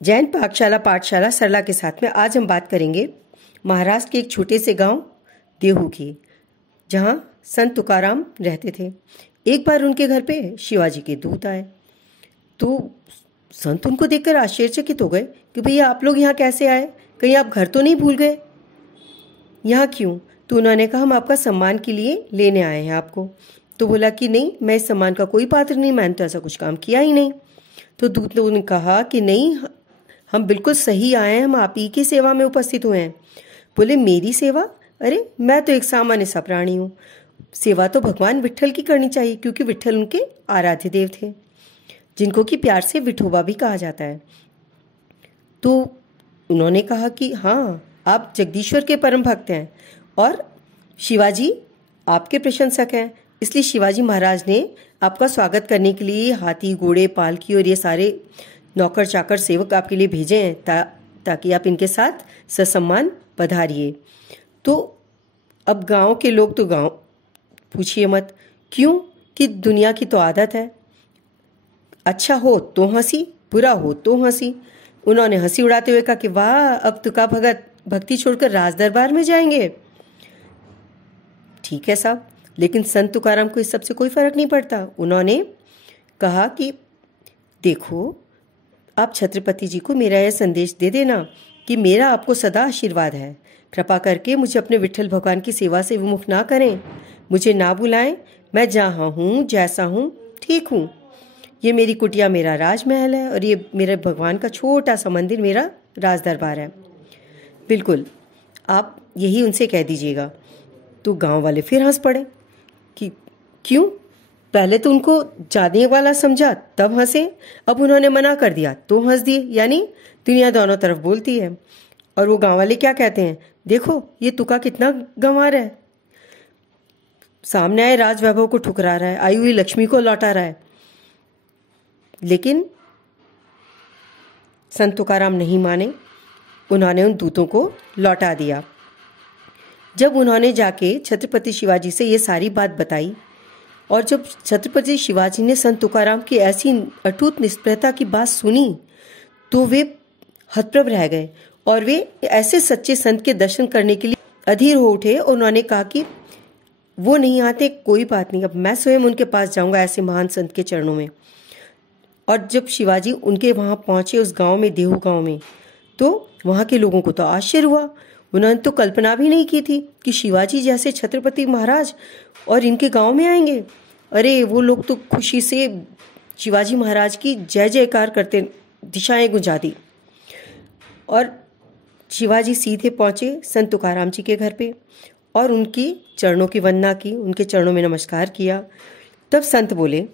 जैन पाठशाला सरला के साथ में आज हम बात करेंगे महाराष्ट्र के एक छोटे से गांव देहू की, जहां संत तुकाराम रहते थे। एक बार उनके घर पे शिवाजी के दूत आए तो संत उनको देखकर आश्चर्यचकित हो गए कि भैया आप लोग यहाँ कैसे आए, कहीं आप घर तो नहीं भूल गए, यहाँ क्यों? तो उन्होंने कहा हम आपका सम्मान के लिए लेने आए हैं आपको। तो बोला कि नहीं, मैं इस सम्मान का कोई पात्र नहीं, मैंने तो ऐसा कुछ काम किया ही नहीं। तो दूत ने कहा कि नहीं, हम बिल्कुल सही आए हैं, हम आप ही की सेवा में उपस्थित हुए हैं। बोले मेरी सेवा? अरे मैं तो एक सामान्य सा प्राणी हूँ, सेवा तो भगवान विट्ठल की करनी चाहिए, क्योंकि विट्ठल उनके आराध्य देव थे, जिनको कि प्यार से विठोबा भी कहा जाता है। तो उन्होंने कहा कि हाँ, आप जगदीश्वर के परम भक्त हैं और शिवाजी आपके प्रशंसक हैं, इसलिए शिवाजी महाराज ने आपका स्वागत करने के लिए हाथी, घोड़े, पालकी और ये सारे नौकर चाकर सेवक आपके लिए भेजे हैं ताकि आप इनके साथ ससम्मान पधारिए। तो अब गांव के लोग तो गांव पूछिए मत, क्यों कि दुनिया की तो आदत है, अच्छा हो तो हंसी, बुरा हो तो हंसी। उन्होंने हंसी उड़ाते हुए कहा कि वाह, अब तुका भगत भक्ति छोड़कर राज दरबार में जाएंगे। ठीक है साहब, लेकिन संत तुकाराम को इस सब से कोई फर्क नहीं पड़ता। उन्होंने कहा कि देखो, आप छत्रपति जी को मेरा यह संदेश दे देना कि मेरा आपको सदा आशीर्वाद है, कृपा करके मुझे अपने विट्ठल भगवान की सेवा से विमुख ना करें, मुझे ना बुलाएं, मैं जहाँ हूँ जैसा हूँ ठीक हूँ। ये मेरी कुटिया मेरा राजमहल है और ये मेरे भगवान का छोटा सा मंदिर मेरा राज दरबार है। बिल्कुल, आप यही उनसे कह दीजिएगा। तो गांव वाले फिर हंस पड़े कि क्यों, पहले तो उनको जाने वाला समझा तब हंसे, अब उन्होंने मना कर दिया तो हंस दिए। यानी दुनिया दोनों तरफ बोलती है। और वो गांव वाले क्या कहते हैं, देखो ये तुका कितना गंवार है, सामने आए राज वैभव को ठुकरा रहा है, आई हुई लक्ष्मी को लौटा रहा है। लेकिन संत तुकाराम नहीं माने, उन्होंने उन दूतों को लौटा दिया। जब उन्होंने जाके छत्रपति शिवाजी से ये सारी बात बताई और जब छत्रपति शिवाजी ने संत तुकाराम की ऐसी अटूट निष्प्रता की बात सुनी तो वे हतप्रभ रह गए और वे ऐसे सच्चे संत के दर्शन करने के लिए अधीर हो उठे। और उन्होंने कहा कि वो नहीं आते, कोई बात नहीं, अब मैं स्वयं उनके पास जाऊंगा ऐसे महान संत के चरणों में। और जब शिवाजी उनके वहां पहुंचे, उस गांव में, देहू गांव में, तो वहां के लोगों को तो आश्चर्य हुआ। उन्होंने तो कल्पना भी नहीं की थी कि शिवाजी जैसे छत्रपति महाराज और इनके गांव में आएंगे। अरे वो लोग तो खुशी से शिवाजी महाराज की जय जयकार करते दिशाएं गुंजा दी। और शिवाजी सीधे पहुंचे संत तुकाराम जी के घर पे और उनकी चरणों की वंदना की, उनके चरणों में नमस्कार किया। तब संत बोले,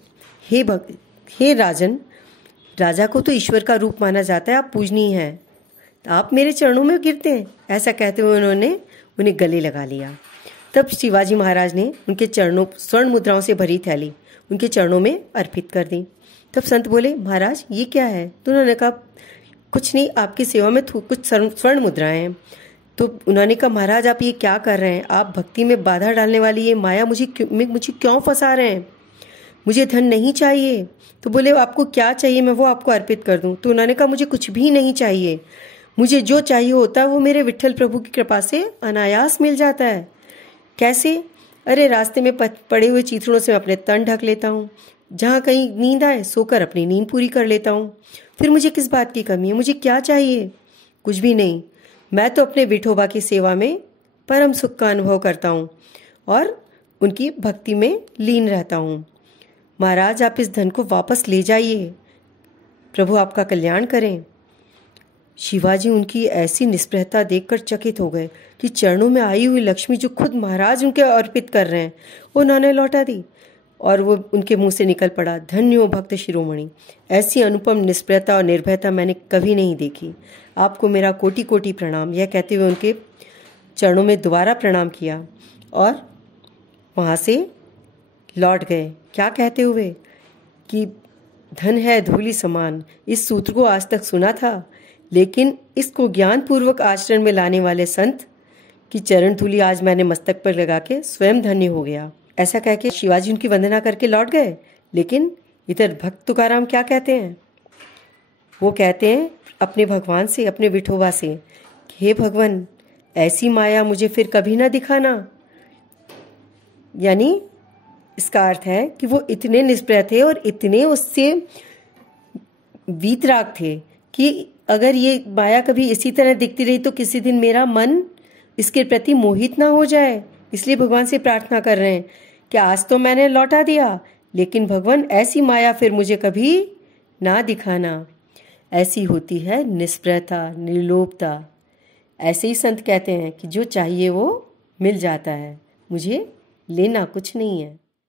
हे राजन, राजा को तो ईश्वर का रूप माना जाता है, आप पूजनीय हैं, आप मेरे चरणों में गिरते हैं। ऐसा कहते हुए उन्होंने उन्हें गले लगा लिया। तब शिवाजी महाराज ने उनके चरणों, स्वर्ण मुद्राओं से भरी थैली उनके चरणों में अर्पित कर दी। तब संत बोले, महाराज ये क्या है? तो उन्होंने कहा कुछ नहीं, आपकी सेवा में कुछ स्वर्ण मुद्राएं हैं। तो उन्होंने कहा महाराज आप ये क्या कर रहे हैं, आप भक्ति में बाधा डालने वाली ये माया मुझे क्यों फंसा रहे हैं, मुझे धन नहीं चाहिए। तो बोले आपको क्या चाहिए, मैं वो आपको अर्पित कर दूं। तो उन्होंने कहा मुझे कुछ भी नहीं चाहिए, मुझे जो चाहिए होता है वो मेरे विट्ठल प्रभु की कृपा से अनायास मिल जाता है। कैसे? अरे रास्ते में पड़े हुए चीथड़ों से मैं अपने तन ढक लेता हूँ, जहाँ कहीं नींद आए सोकर अपनी नींद पूरी कर लेता हूँ, फिर मुझे किस बात की कमी है, मुझे क्या चाहिए? कुछ भी नहीं, मैं तो अपने विठोबा की सेवा में परम सुख का अनुभव करता हूँ और उनकी भक्ति में लीन रहता हूँ। महाराज आप इस धन को वापस ले जाइए, प्रभु आपका कल्याण करें। शिवाजी उनकी ऐसी निष्प्रहता देखकर चकित हो गए कि चरणों में आई हुई लक्ष्मी जो खुद महाराज उनके अर्पित कर रहे हैं, उन्होंने लौटा दी। और वो उनके मुंह से निकल पड़ा, धन्य हो भक्त शिरोमणि, ऐसी अनुपम निष्प्रहता और निर्भयता मैंने कभी नहीं देखी, आपको मेरा कोटि कोटि प्रणाम। यह कहते हुए उनके चरणों में दोबारा प्रणाम किया और वहाँ से लौट गए। क्या कहते हुए कि धन है धूलि समान, इस सूत्र को आज तक सुना था, लेकिन इसको ज्ञान पूर्वक आचरण में लाने वाले संत की चरण धूलि आज मैंने मस्तक पर लगा के स्वयं धन्य हो गया। ऐसा कह के शिवाजी उनकी वंदना करके लौट गए। लेकिन इधर भक्त तुकाराम क्या कहते हैं, वो कहते हैं अपने भगवान से, अपने विठोबा से, हे भगवान, ऐसी माया मुझे फिर कभी ना दिखाना। यानी इसका अर्थ है कि वो इतने निष्प्रह थे और इतने उससे वीतराग थे कि अगर ये माया कभी इसी तरह दिखती रही तो किसी दिन मेरा मन इसके प्रति मोहित ना हो जाए। इसलिए भगवान से प्रार्थना कर रहे हैं कि आज तो मैंने लौटा दिया, लेकिन भगवान ऐसी माया फिर मुझे कभी ना दिखाना। ऐसी होती है निष्प्रहता, निर्लोभता। ऐसे ही संत कहते हैं कि जो चाहिए वो मिल जाता है, मुझे लेना कुछ नहीं है।